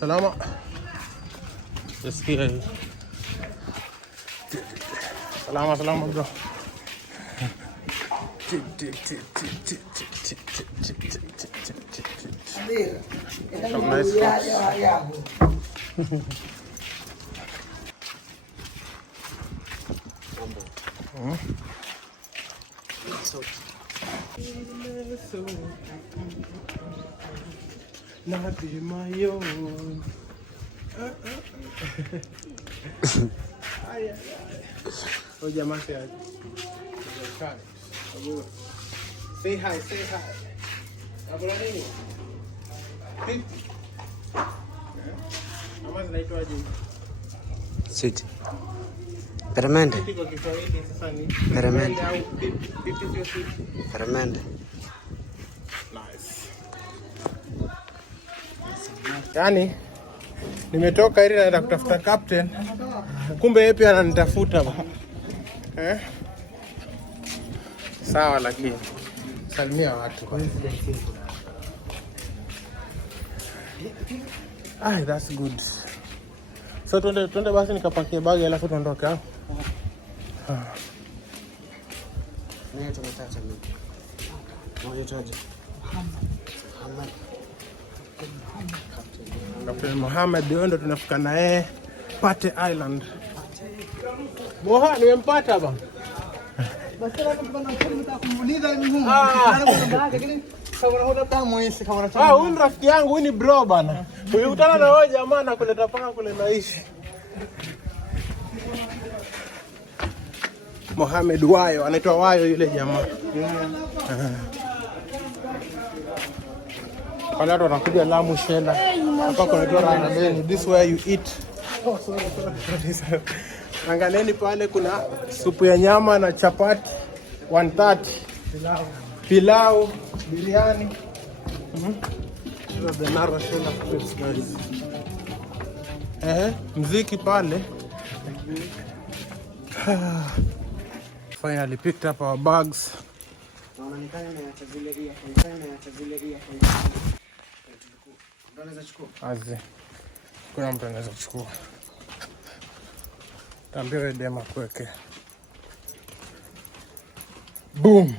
Salama. Jisikia hii. Salama bro. Some nice spots. Not be my own. Oh, jamaa say hi. Say hi. Abula nini? Pipi. Ama zinaitwaje? Sweet. Peremende. Pipi kwa Kiswahili sasa ni Peremende. Pipi sio sweet. Peremende. Nice. Yani nimetoka ili naenda kutafuta captain. Kumbe yeye pia ananitafuta ba. Sawa lakini salimia watu. That's good. So tuende basi nikapakia bagi alafu tuondoke hapo. Nani tunataka mimi? Moja taje. Captain Mohamed ndio tunafika na yeye Pate Island. Moha nimempata ba. Basi kumuuliza mimi. Lakini kama unaona kama mwezi kama unataka. Huyu ni rafiki yangu, huyu ni bro bana. Ulikutana na wewe jamaa na kuleta paka kule naishi. Mohamed Wayo, anaitwa Wayo yule jamaa. Wale watu wanakuja Lamu Shela. Hapa kunaitwa Canoe. This where you eat. Angalieni pale kuna supu ya nyama na chapati 130. Pilau, biryani. These are the narrow Shela clips, guys. Mziki pale. Finally picked up our bags. Azi. Kuna mtu anaweza kuchukua. Tambiwe dema kweke. Boom.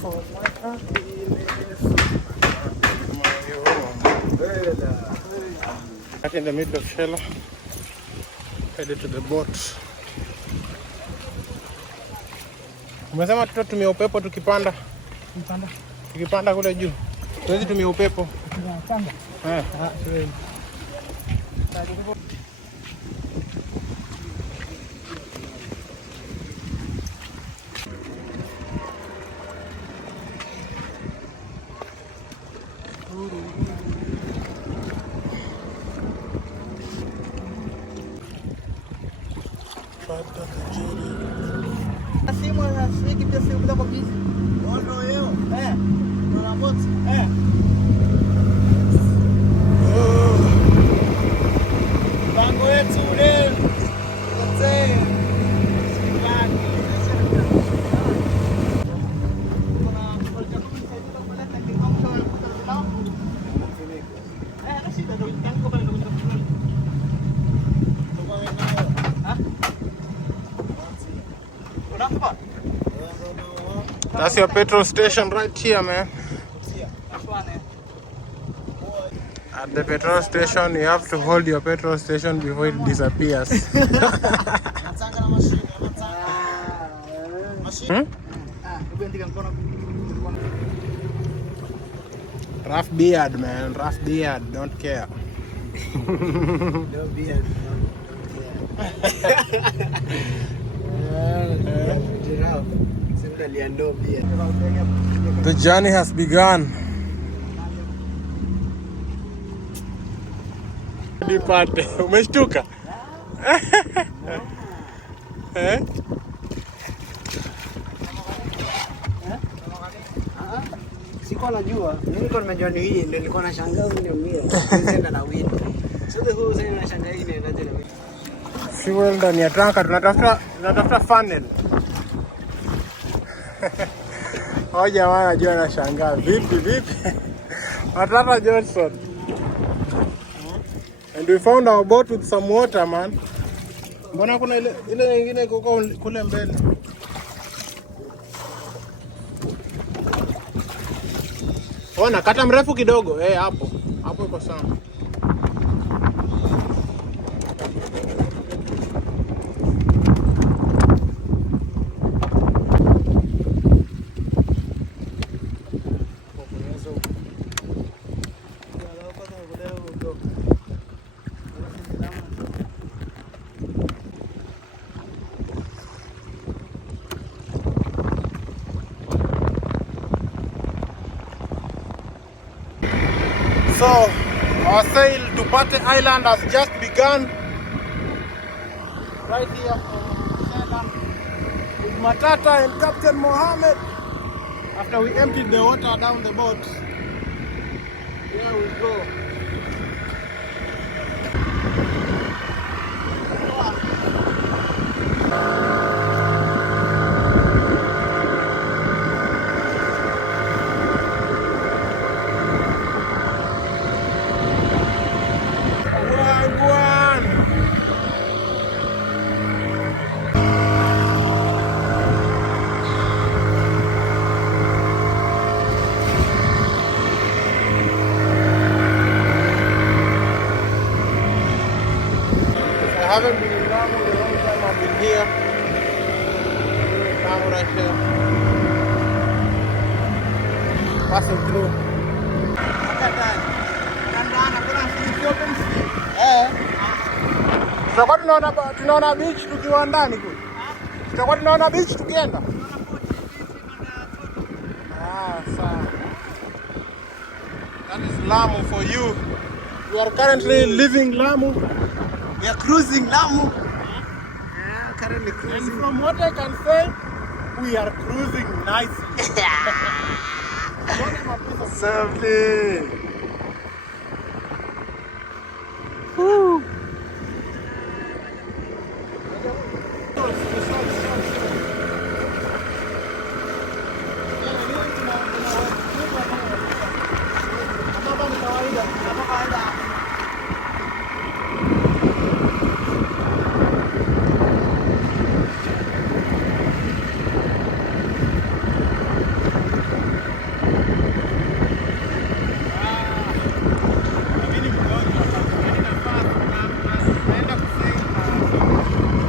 For my happiness, my own. Back in the middle of Shela, headed to the boat. Umesema tutatumia upepo tukipanda? Tukipanda kule juu. Tuwezi tumia upepo. Changa. Simu na swiki pia simu kwa bizi. Ndio hiyo. Ndio na bot. Bango yetu leo. Mzee. Sikani. That's your petrol station right here, man. At the petrol station, you have to hold your petrol station before it disappears. Rough beard, man. Rough beard. Don't care. No beard. The journey has begun. Pate, umeshtuka? Siko najua. Nilikuwa nimejua ni hii ndio nilikuwa nashangaa ndio mbio. Nenda na wini. Sasa huyu sasa nashangaa hii ndio ndio. fuel ndani ya tanka, tunatafuta funnel. Hao jamaa anajua anashangaa vipi. Watata Johnson. And we found our boat with some water, man. Mbona kuna ile nyingine iko kule mbele? Ona kata mrefu kidogo. Hapo. Hapo iko sawa. So, our sail to Pate Island has just begun. Right here from Shela with Matata and Captain Mohammed. After we emptied the water down the boat, here we go. I haven't been in Lamu the whole time I've been here. Lamu right here. Passing through. Tutakuwa tunaona beach tukiwa ndani kule. Tutakuwa tunaona beach tukienda. Sawa. That is Lamu for you. We are currently leaving Lamu. We are cruising Lamu. Yeah, currently cruising. And from what I can say, we are cruising nicely. Lovely. Woo.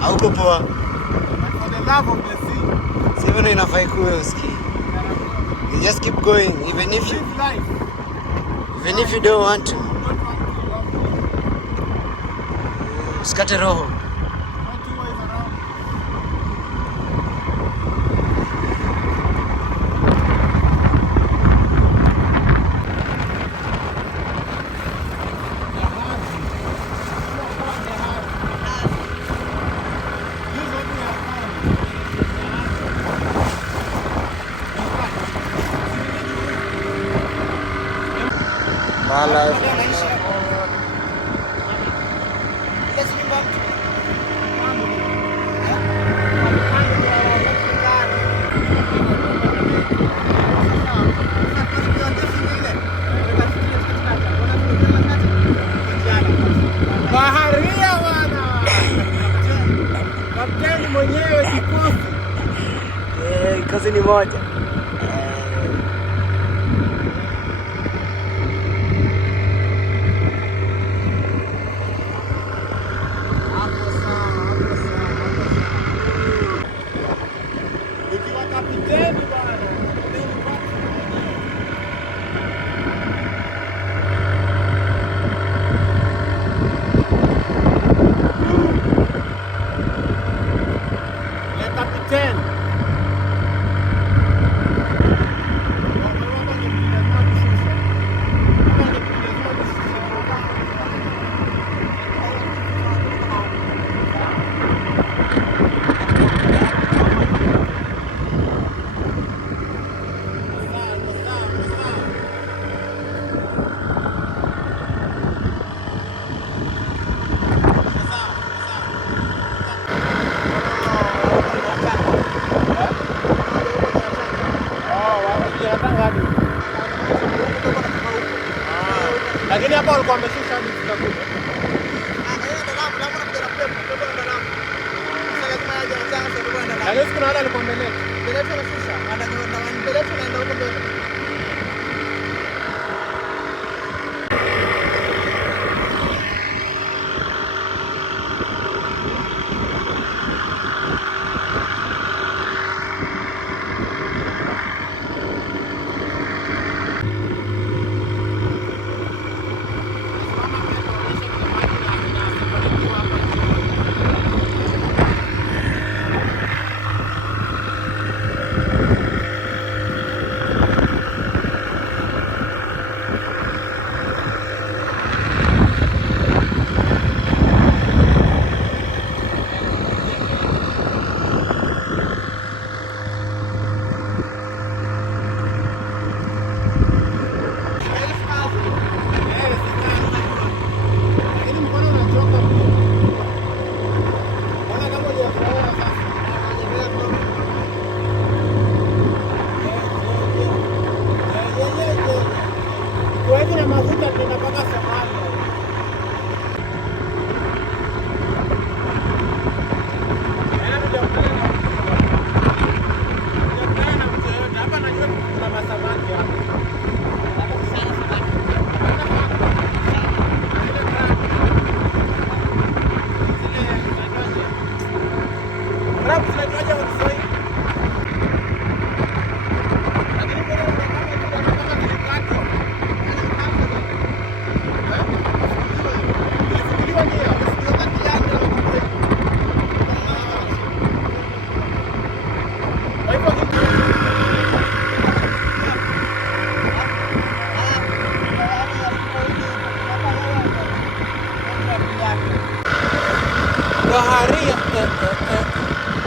Hauko poa. For the love of the sea. Sivyo ndio inafai kuwe uski. You just keep going even if you don't want to. Usikate roho. Baharia bwana. Kapteni mwenyewe kikosi. Kikosi ni moja. Ikiwa kapteni bwana. Le capitaine. ama walikuwa wameshusha hadi tutakuja. Lakini kuna wale walikuwa mbele. Mbele tunashusha. Mbele tunaenda huko mbele.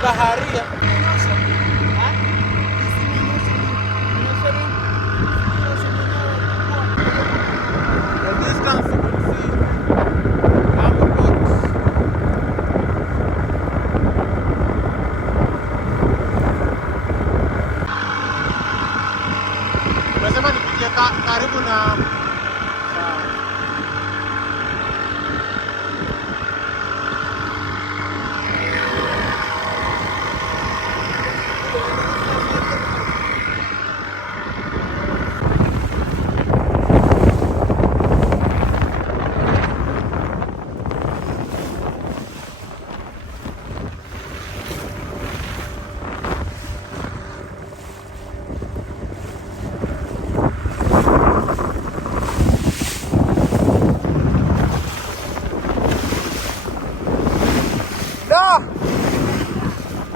Baharia. Unasema nipitie karibu na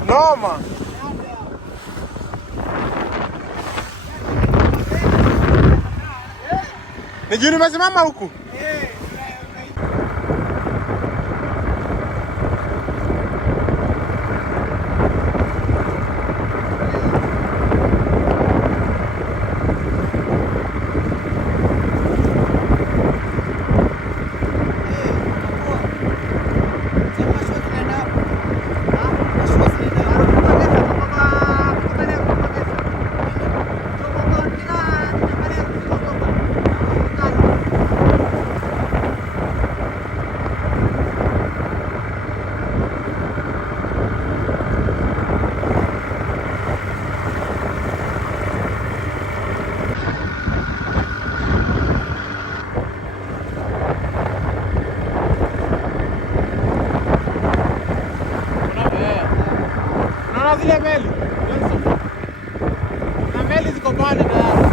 noma. Ni juu nimesimama huku. Zile meli na meli ziko pale na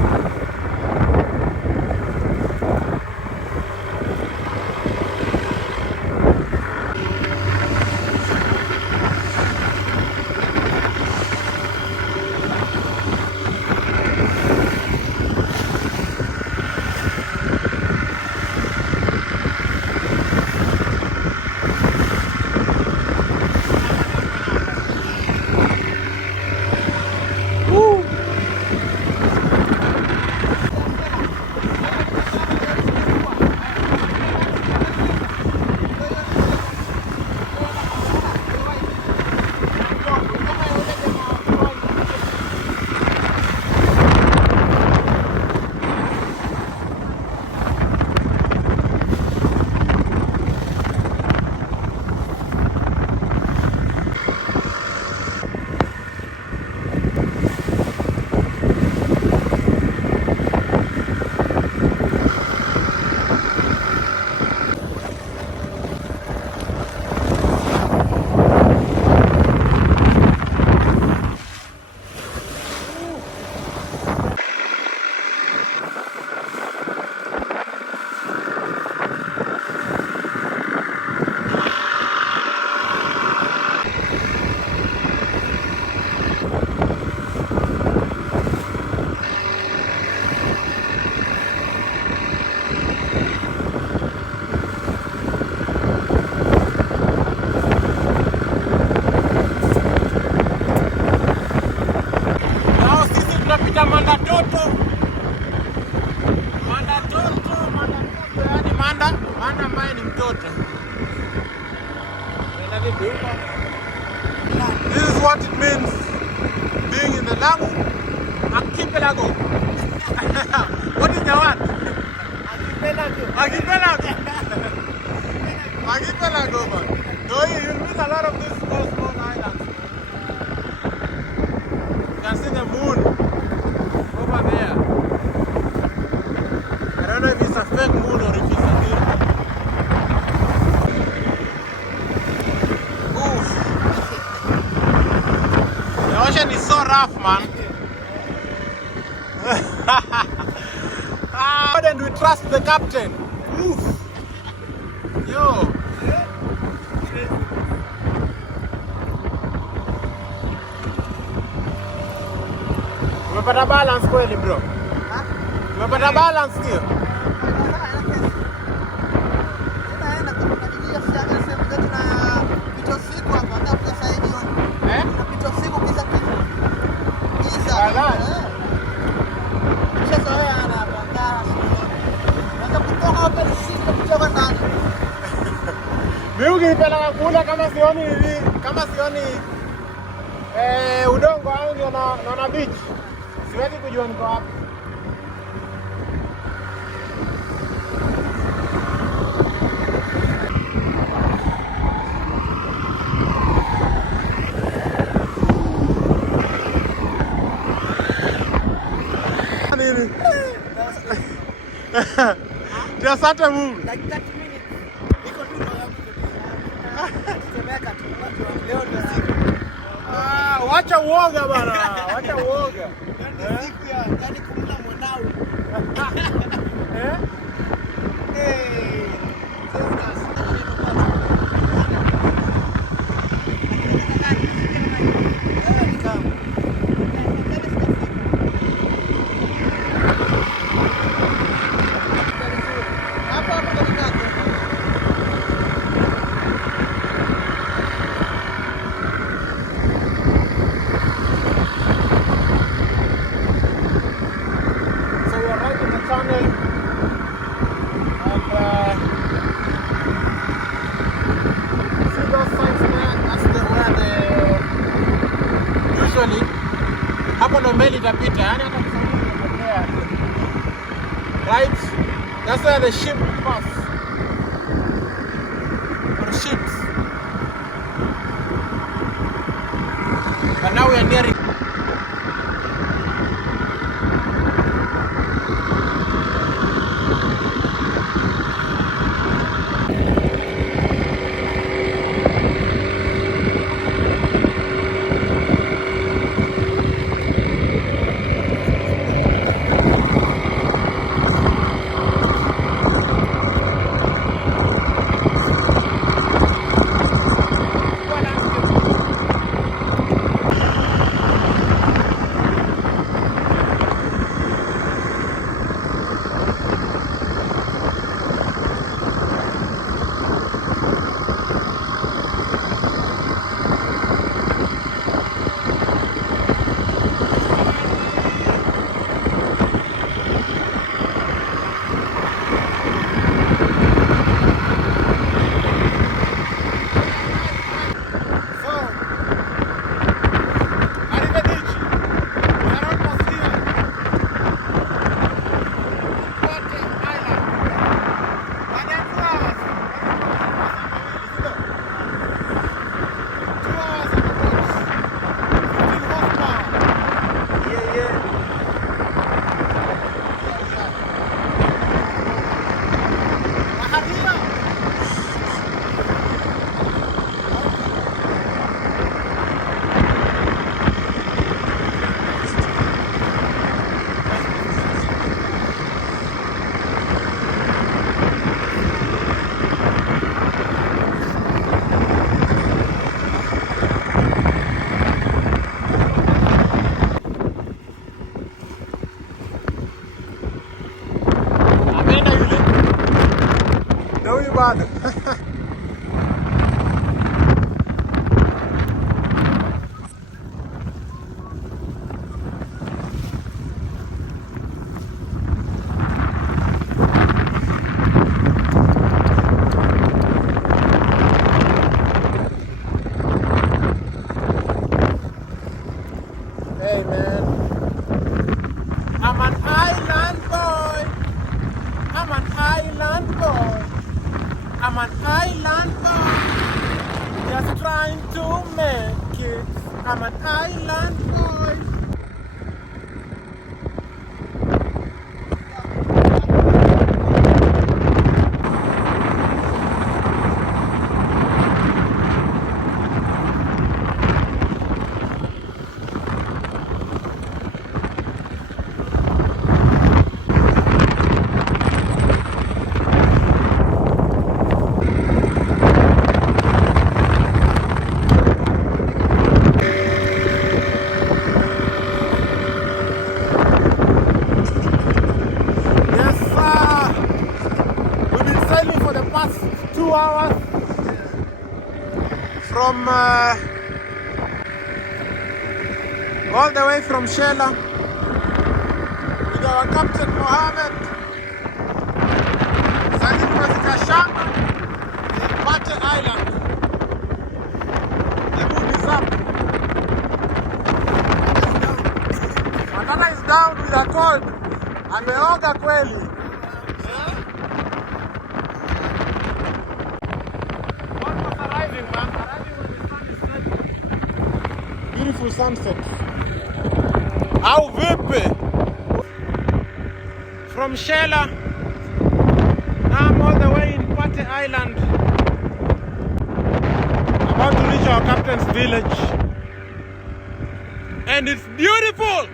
toto. Manda toto, yani manda ambaye ni mtoto. This is what it means being in the Lamu Archipelago. What is the word? Archipelago. Archipelago, man. So you'll meet a lot of these small islands. You can see the moon over there. I don't know if it's a fake moon or if it's a real moon. Oof. The ocean is so rough, man. How then we trust the captain? Oof. Yo. Umepata balance kweli bro? Umepata balance ndio? Ukipeleka kula kama sioni udongo au naona beach, siwezi kujua niko wapi. Nini? Asante Mungu. Wacha uoga bana, wacha uoga. Siku ya yani kumla mwanao. Hapo ndo meli itapita, yani hata kupotea. Right? That's where the ship pass. Or ships. But now we are nearing. bado. I'm an island boy. Yes, sir. We've been sailing for the past 2 hours from all the way from Shela with our captain Mohammed. Sasa tunafika Shanga in Pate Island. The moon is up. Matata is down with a cold. Ameoga kweli. Almost arriving, man. Arriving when the sun is setting. Beautiful sunset. Au vipi? From Shela, now I'm all the way in Pate Island. About to reach our captain's village. And it's beautiful!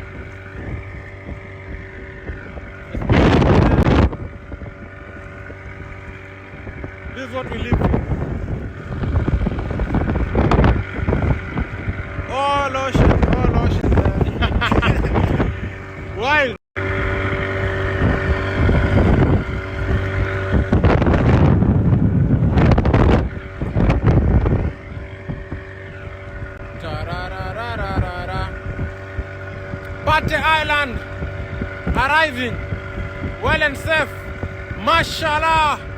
This is what we live for. All ocean, all ocean. Wild. Pate Island arriving well and safe. Mashallah.